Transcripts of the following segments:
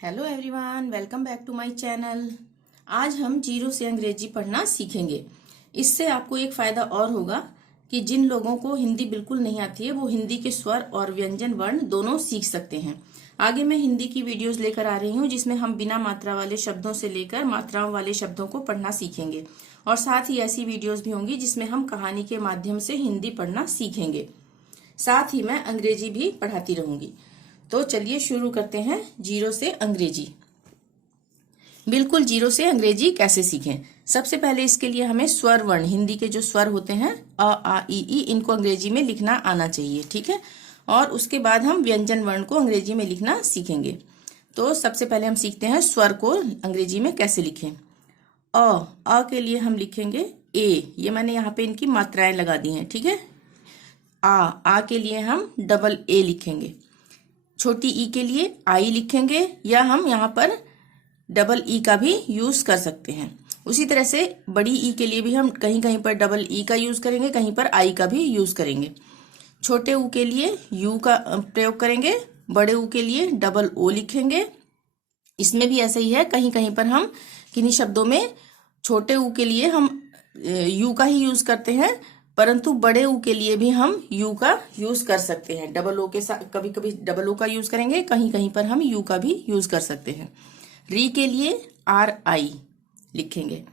Hello everyone, welcome back to my channel. आज हम zero से अंग्रेजी पढ़ना सीखेंगे। इससे आपको एक फायदा और होगा कि जिन लोगों को हिंदी बिल्कुल नहीं आती है वो हिंदी के स्वर और व्यंजन वर्ण दोनों सीख सकते हैं। आगे मैं हिंदी की वीडियोस लेकर आ रही हूँ जिसमें हम बिना मात्रा वाले शब्दों से लेकर मात्राओं वाले शब्दों को पढ़ना सीखेंगे, और साथ ही ऐसी वीडियोस भी होंगी जिसमें हम कहानी के माध्यम से हिंदी पढ़ना सीखेंगे। साथ ही मैं अंग्रेजी भी पढ़ाती रहूंगी। तो चलिए शुरू करते हैं जीरो से अंग्रेजी। बिल्कुल जीरो से अंग्रेजी कैसे सीखें। सबसे पहले इसके लिए हमें स्वर वर्ण, हिंदी के जो स्वर होते हैं अ आ इ ई, इनको अंग्रेजी में लिखना आना चाहिए, ठीक है। और उसके बाद हम व्यंजन वर्ण को अंग्रेजी में लिखना सीखेंगे। तो सबसे पहले हम सीखते हैं स्वर को अंग्रेजी में कैसे लिखें। अ के लिए हम लिखेंगे ए, ये मैंने यहाँ पे इनकी मात्राएं लगा दी हैं, ठीक है। आ के लिए हम डबल ए लिखेंगे। छोटी ई के लिए आई लिखेंगे, या हम यहाँ पर डबल ई का भी यूज कर सकते हैं। उसी तरह से बड़ी ई के लिए भी हम कहीं कहीं पर डबल ई का यूज करेंगे, कहीं पर आई का भी यूज करेंगे। छोटे ऊ के लिए यू का प्रयोग करेंगे, बड़े ऊ के लिए डबल ओ लिखेंगे। इसमें भी ऐसा ही है, कहीं कहीं पर हम किन्हीं शब्दों में छोटे ऊ के लिए हम यू का ही यूज करते हैं, परंतु बड़े ऊ के लिए भी हम यू का यूज कर सकते हैं। डबल ओ के साथ कभी कभी डबल ओ का यूज करेंगे, कहीं कहीं पर हम यू का भी यूज कर सकते हैं। री के लिए आर आई लिखेंगे।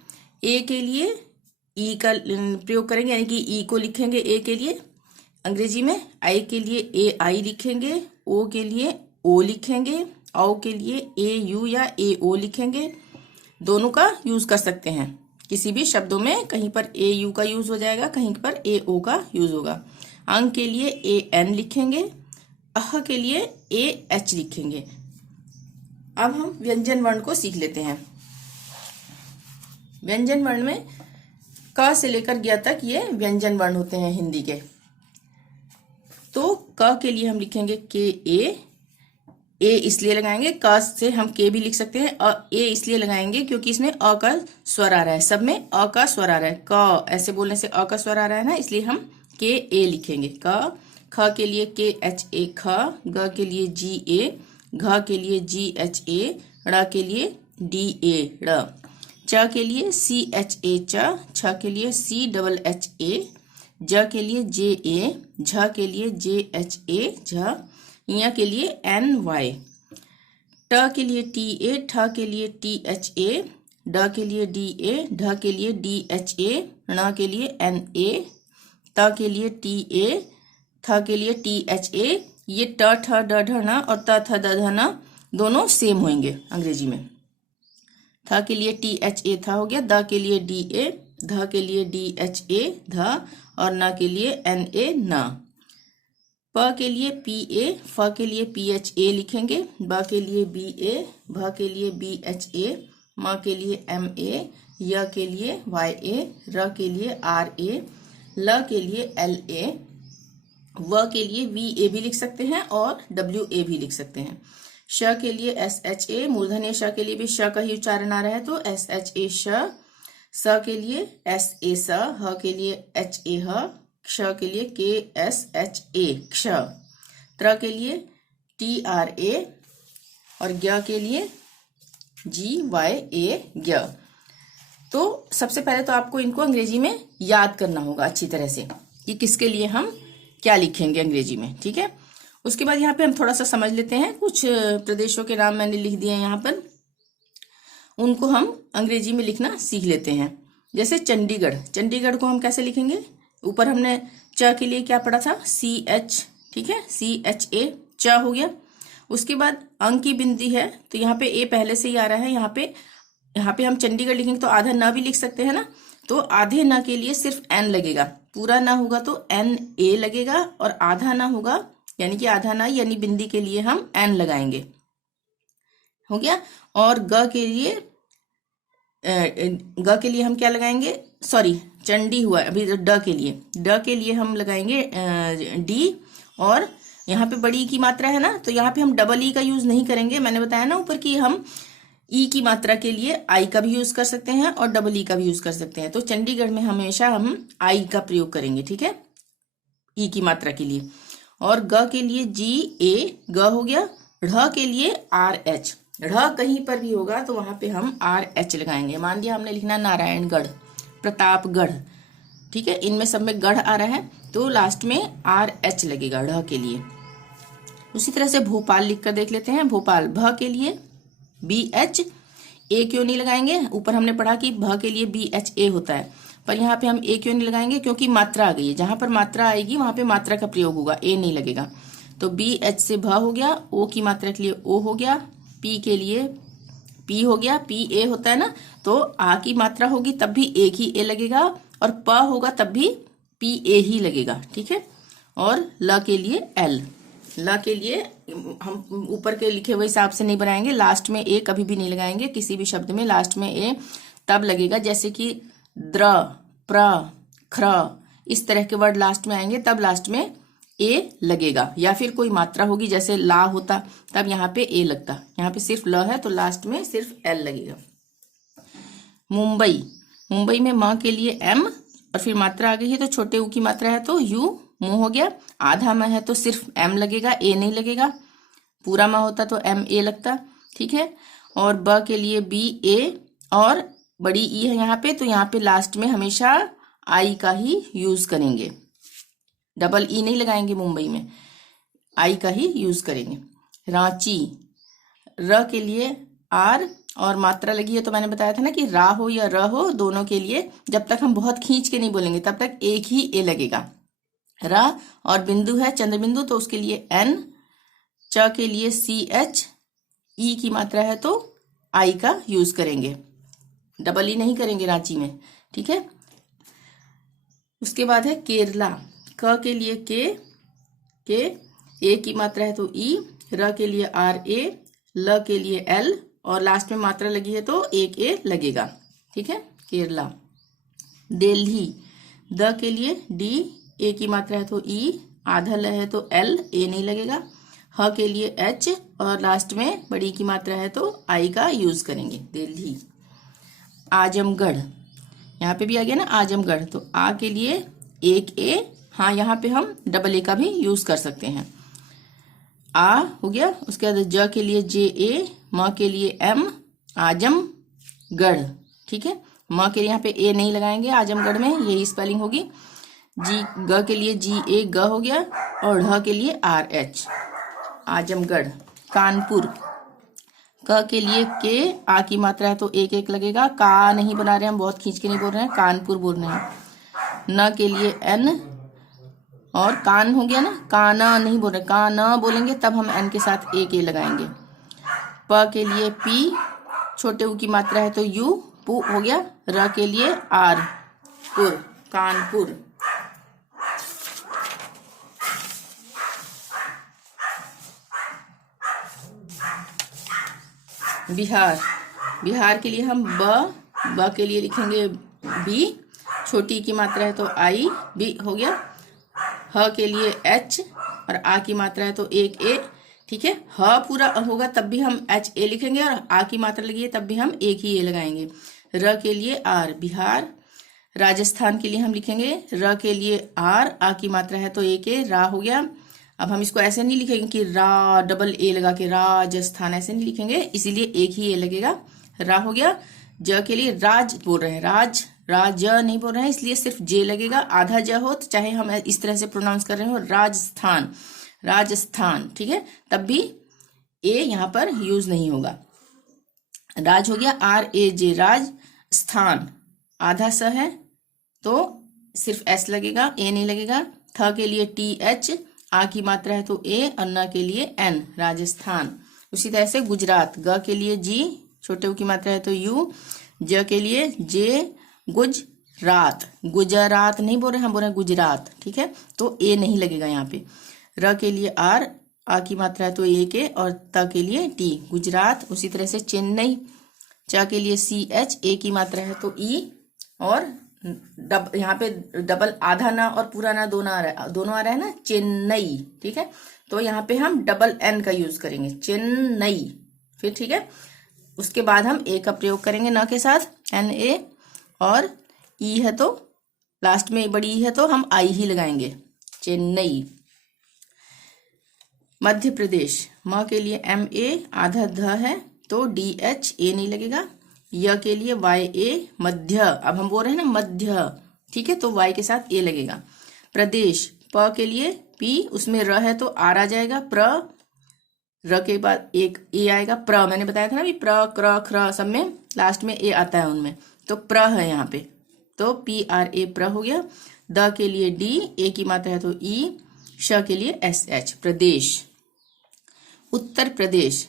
ए के लिए ई का प्रयोग करेंगे, यानी कि ई को लिखेंगे ए के लिए अंग्रेजी में। आई के लिए ए आई लिखेंगे। ओ के लिए ओ लिखेंगे। औ के लिए ए यू या ए ओ लिखेंगे। दोनों का यूज कर सकते हैं किसी भी शब्दों में, कहीं पर ए यू का यूज हो जाएगा, कहीं पर ए ओ का यूज होगा। अंग के लिए ए एन लिखेंगे। अह के लिए ए एच लिखेंगे। अब हम व्यंजन वर्ण को सीख लेते हैं। व्यंजन वर्ण में क से लेकर ग तक ये व्यंजन वर्ण होते हैं हिंदी के। तो क के लिए हम लिखेंगे के ए इसलिए लगाएंगे, क से हम के भी लिख सकते हैं, और ए इसलिए लगाएंगे क्योंकि इसमें अ का स्वर आ रहा है, सब में अ का स्वर आ रहा है। क ऐसे बोलने से अ का स्वर आ रहा है ना, इसलिए हम के ए लिखेंगे। क ख के लिए के एच ए ख, ग के लिए जी ए, घ के लिए जी एच ए, ड़ के लिए डी ए ड़, च के लिए सी एच ए च, छ के लिए सी डबल एच ए, ज के लिए जे ए, झ के लिए जे एच ए झ, य के लिए एन वाई, ट के लिए टी ए, ठ के लिए टी एच ए, ड के लिए डी ए, ढ के लिए डी एच ए, ण के लिए एन ए, त के लिए टी ए, थ के लिए टी एच ए। ये ट ठ ड ढ न और त थ द ध न दोनों सेम होंगे अंग्रेजी में। थ के लिए टी एच ए था हो गया, द के लिए डी ए, ध के लिए डी एच ए ध, और न के लिए एन ए न। प के लिए पी ए, फ के लिए पी एच ए लिखेंगे। ब के लिए बी ए, भ के लिए बी एच ए, म के लिए एम ए, य के लिए वाई ए, र के लिए आर ए, ल के लिए एल ए, व के लिए वी ए भी लिख सकते हैं और डब्ल्यू ए भी लिख सकते हैं। श के लिए एस एच ए, मूर्धन्य श के लिए भी श का ही उच्चारण आ रहा है तो एस एच ए श। स के लिए एस ए स, ह के लिए एच ए ह, क्ष के लिए के एस एच ए क्ष, त्र के लिए टी आर ए, और ज्ञ के लिए जी वाई ए ज्ञ। तो सबसे पहले तो आपको इनको अंग्रेजी में याद करना होगा अच्छी तरह से कि किसके लिए हम क्या लिखेंगे अंग्रेजी में, ठीक है। उसके बाद यहाँ पे हम थोड़ा सा समझ लेते हैं। कुछ प्रदेशों के नाम मैंने लिख दिए हैं यहाँ पर, उनको हम अंग्रेजी में लिखना सीख लेते हैं। जैसे चंडीगढ़, चंडीगढ़ को हम कैसे लिखेंगे। ऊपर हमने च के लिए क्या पढ़ा था, सी एच, ठीक है, सी एच ए च हो गया। उसके बाद अंग की बिंदी है तो यहाँ पे ए पहले से ही आ रहा है। यहाँ पे हम चंडीगढ़ लिखेंगे तो आधा न भी लिख सकते हैं ना, तो आधे न के लिए सिर्फ एन लगेगा। पूरा ना होगा तो एन ए लगेगा, और आधा ना होगा यानी कि आधा ना यानी बिंदी के लिए हम एन लगाएंगे, हो गया। और ग के लिए हम क्या लगाएंगे, सॉरी चंडी हुआ अभी, ड के लिए हम लगाएंगे डी, और यहाँ पे बड़ी की मात्रा है ना तो यहाँ पे हम डबल ई का यूज नहीं करेंगे। मैंने बताया ना ऊपर कि हम ई की मात्रा के लिए आई का भी यूज कर सकते हैं और डबल ई का भी यूज कर सकते हैं। तो चंडीगढ़ में हमेशा हम आई का प्रयोग करेंगे, ठीक है, ई की मात्रा के लिए। और ग के लिए जी ए ग हो गया। ढ़ के लिए आर एच, ढ़ कहीं पर भी होगा तो वहां पे हम RH लगाएंगे। मान लिया हमने लिखना नारायणगढ़, प्रतापगढ़, ठीक है, इनमें सब में गढ़ आ रहा है तो लास्ट में RH लगेगा ढ़ के लिए। उसी तरह से भोपाल लिख कर देख लेते हैं। भोपाल, भ के लिए BH, ए क्यों नहीं लगाएंगे? ऊपर हमने पढ़ा कि भ के लिए BHA होता है, पर यहाँ पे हम ए क्यों नहीं लगाएंगे? क्योंकि मात्रा आ गई है, जहां पर मात्रा आएगी वहां पे मात्रा का प्रयोग होगा, ए नहीं लगेगा। तो BH से भ हो गया, ओ की मात्रा के लिए ओ हो गया, पी के लिए पी हो गया, PA होता है ना, तो आ की मात्रा होगी तब भी एक ही ए लगेगा, और प होगा तब भी PA ही लगेगा, ठीक है। और ल के लिए L, ल के लिए हम ऊपर के लिखे हुए हिसाब से नहीं बनाएंगे, लास्ट में ए कभी भी नहीं लगाएंगे किसी भी शब्द में, लास्ट में ए तब लगेगा जैसे कि द्र, प्र, ख्र, इस तरह के वर्ड लास्ट में आएंगे तब लास्ट में ए लगेगा, या फिर कोई मात्रा होगी जैसे ला होता तब यहाँ पे ए लगता। यहाँ पे सिर्फ ल है तो लास्ट में सिर्फ एल लगेगा। मुंबई, मुंबई में म के लिए M और फिर मात्रा आ गई है तो छोटे ऊ की मात्रा है तो U, मुंह हो गया। आधा म है तो सिर्फ M लगेगा, ए नहीं लगेगा। पूरा म होता तो MA लगता, ठीक है। और ब के लिए BA और बड़ी ई है यहाँ पे, तो यहाँ पे लास्ट में हमेशा आई का ही यूज करेंगे, डबल ई नहीं लगाएंगे मुंबई में, आई का ही यूज करेंगे। रांची, र के लिए R और मात्रा लगी है तो मैंने बताया था ना कि रा हो या र हो, दोनों के लिए जब तक हम बहुत खींच के नहीं बोलेंगे तब तक एक ही ए लगेगा। रा और बिंदु है चंद्र बिंदु तो उसके लिए N, च के लिए CH, ई की मात्रा है तो आई का यूज करेंगे, डबल ई नहीं करेंगे रांची में, ठीक है। उसके बाद है केरला, क के लिए के, ए की मात्रा है तो ई, र के लिए RA, ल के लिए L और लास्ट में मात्रा लगी है तो एक ए लगेगा, ठीक है। केरला। दिल्ली, द के लिए D, ए की मात्रा है तो ई, आधा ल है तो L, ए नहीं लगेगा। ह के लिए H और लास्ट में बड़ी की मात्रा है तो आई का यूज करेंगे, दिल्ली। आजमगढ़, यहाँ पे भी आ गया ना आजमगढ़, तो आ के लिए एक ए, हाँ यहाँ पे हम डबल ए का भी यूज कर सकते हैं। आ हो गया। उसके बाद ज के लिए JA, म के लिए M, आजमगढ़, ठीक है। म के लिए यहाँ पे ए नहीं लगाएंगे आजमगढ़ में, यही स्पेलिंग होगी। ग के लिए GA, ग हो गया, और ढ के लिए RH, आजमगढ़। कानपुर, क के लिए के, आ की मात्रा है तो एक एक लगेगा, का नहीं बना रहे हम, बहुत खींच के नहीं बोल रहे हैं, कानपुर बोल रहे हैं। न के लिए N और कान हो गया ना, काना नहीं बोल रहे, काना बोलेंगे तब हम N के साथ एक ए लगाएंगे। प के लिए P, छोटे ऊ की मात्रा है तो U, पु हो गया। र के लिए R, पुर, कानपुर। बिहार, बिहार के लिए हम ब के लिए लिखेंगे B, छोटी की मात्रा है तो I, B हो गया। ह के लिए H और आ की मात्रा है तो एक ए, ठीक है। ह पूरा होगा तब भी हम HA लिखेंगे और आ की मात्रा लगी है तब भी हम एक ही ए लगाएंगे। र के लिए R, बिहार। राजस्थान के लिए हम लिखेंगे र के लिए R, आ की मात्रा है तो एक ए, रा हो गया। अब हम इसको ऐसे नहीं लिखेंगे कि रा डबल ए लगा के राजस्थान, ऐसे नहीं लिखेंगे, इसीलिए एक ही ए लगेगा, रा हो गया। ज के लिए राज बोल रहे हैं, राज, राज नहीं बोल रहे हैं इसलिए सिर्फ जे लगेगा, आधा ज हो तो चाहे हम इस तरह से प्रोनाउंस कर रहे हो राजस्थान, राजस्थान, ठीक है, तब भी ए यहाँ पर यूज नहीं होगा। राज हो गया, RAJ, राज। स्थान, आधा स है तो सिर्फ S लगेगा, ए नहीं लगेगा। थ के लिए TH, आ की मात्रा है तो ए, और न के लिए N, राजस्थान। उसी तरह से गुजरात, ग के लिए G, छोटे ऊ की मात्रा है तो U, ज के लिए J, गुजरात, गुजरात नहीं बोल रहे हम, बोल रहे हैं गुजरात, ठीक है, तो ए नहीं लगेगा यहाँ पे। र के लिए R, आ की मात्रा है तो ए के, और त के लिए T, गुजरात। उसी तरह से चेन्नई, च के लिए CH, ए की मात्रा है तो E, और यहाँ पे डबल आधा ना और पूरा ना दोनों आ रहा है ना, चेन्नई, ठीक है, तो यहाँ पे हम डबल N का यूज करेंगे, चेन्नई, फिर ठीक है। उसके बाद हम ए का प्रयोग करेंगे न के साथ, NA, और ई है तो लास्ट में बड़ी ई है तो हम आई ही लगाएंगे, चेन्नई। मध्य प्रदेश, म के लिए MA, आधा ध है तो DH ए नहीं लगेगा। य के लिए YA मध्य, अब हम बोल रहे हैं ना मध्य, ठीक है, तो Y के साथ ए लगेगा। प्रदेश, प के लिए P, उसमें र है तो आर आ जाएगा। र के बाद एक ए आएगा। मैंने बताया था ना भी क्र ख्र सब में लास्ट में ए आता है उनमें, तो है यहाँ पे, तो PRA हो गया। द के लिए D, ए की मात्रा है तो ई, श के लिए SH प्रदेश। उत्तर प्रदेश,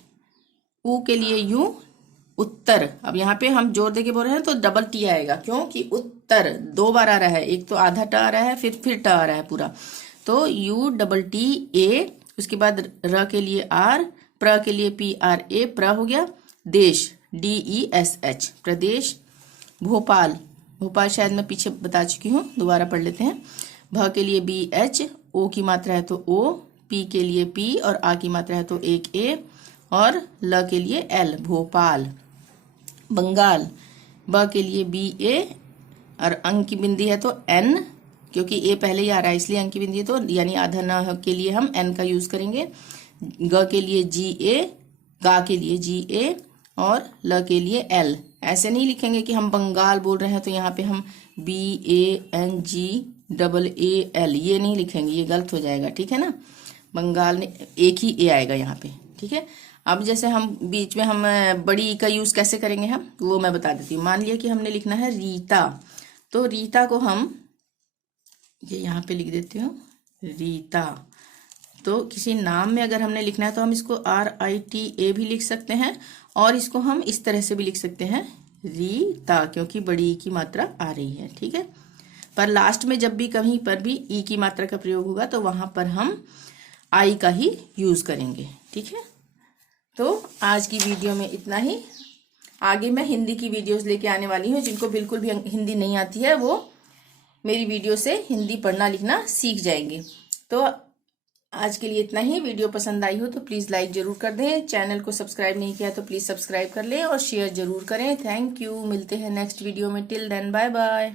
उ के लिए यू, उत्तर, अब यहाँ पे हम जोर देके बोल रहे हैं तो डबल टी आएगा, क्योंकि उत्तर 2 बार आ रहा है, एक तो आधा ट आ रहा है, फिर ट आ रहा है पूरा, तो UTTA, उसके बाद र के लिए R, प्र के लिए PRA हो गया। देश, DESH प्रदेश। भोपाल, भोपाल शायद मैं पीछे बता चुकी हूँ, दोबारा पढ़ लेते हैं। भ के लिए BH, ओ की मात्रा है तो O, P के लिए P और आ की मात्रा है तो एक A, और ल के लिए L भोपाल। बंगाल, ब के लिए BA और अंक की बिंदी है तो N, क्योंकि ए पहले ही आ रहा है इसलिए अंक की बिंदी है, तो यानी आधा न के लिए हम N का यूज करेंगे। ग के लिए GA, गा के लिए GA और ल के लिए L। ऐसे नहीं लिखेंगे कि हम बंगाल बोल रहे हैं तो यहाँ पे हम BANGAAL, ये नहीं लिखेंगे, ये गलत हो जाएगा, ठीक है ना। बंगाल ने एक ही ए आएगा यहाँ पे, ठीक है। अब जैसे हम बीच में हम बड़ी ई का यूज कैसे करेंगे हम, वो मैं बता देती हूँ। मान लिया कि हमने लिखना है रीता, तो रीता को हम ये यहाँ पे लिख देती हूँ रीता। तो किसी नाम में अगर हमने लिखना है तो हम इसको RITA भी लिख सकते हैं, और इसको हम इस तरह से भी लिख सकते हैं रीता, क्योंकि बड़ी ई की मात्रा आ रही है, ठीक है। पर लास्ट में जब भी कहीं पर भी ई की मात्रा का प्रयोग होगा तो वहां पर हम आई का ही यूज करेंगे, ठीक है। तो आज की वीडियो में इतना ही। आगे मैं हिंदी की वीडियोस लेके आने वाली हूँ। जिनको बिल्कुल भी हिंदी नहीं आती है वो मेरी वीडियो से हिंदी पढ़ना लिखना सीख जाएंगे। तो आज के लिए इतना ही। वीडियो पसंद आई हो तो प्लीज़ लाइक जरूर कर दें। चैनल को सब्सक्राइब नहीं किया तो प्लीज़ सब्सक्राइब कर लें और शेयर जरूर करें। Thank you. मिलते हैं नेक्स्ट वीडियो में। Till then bye bye.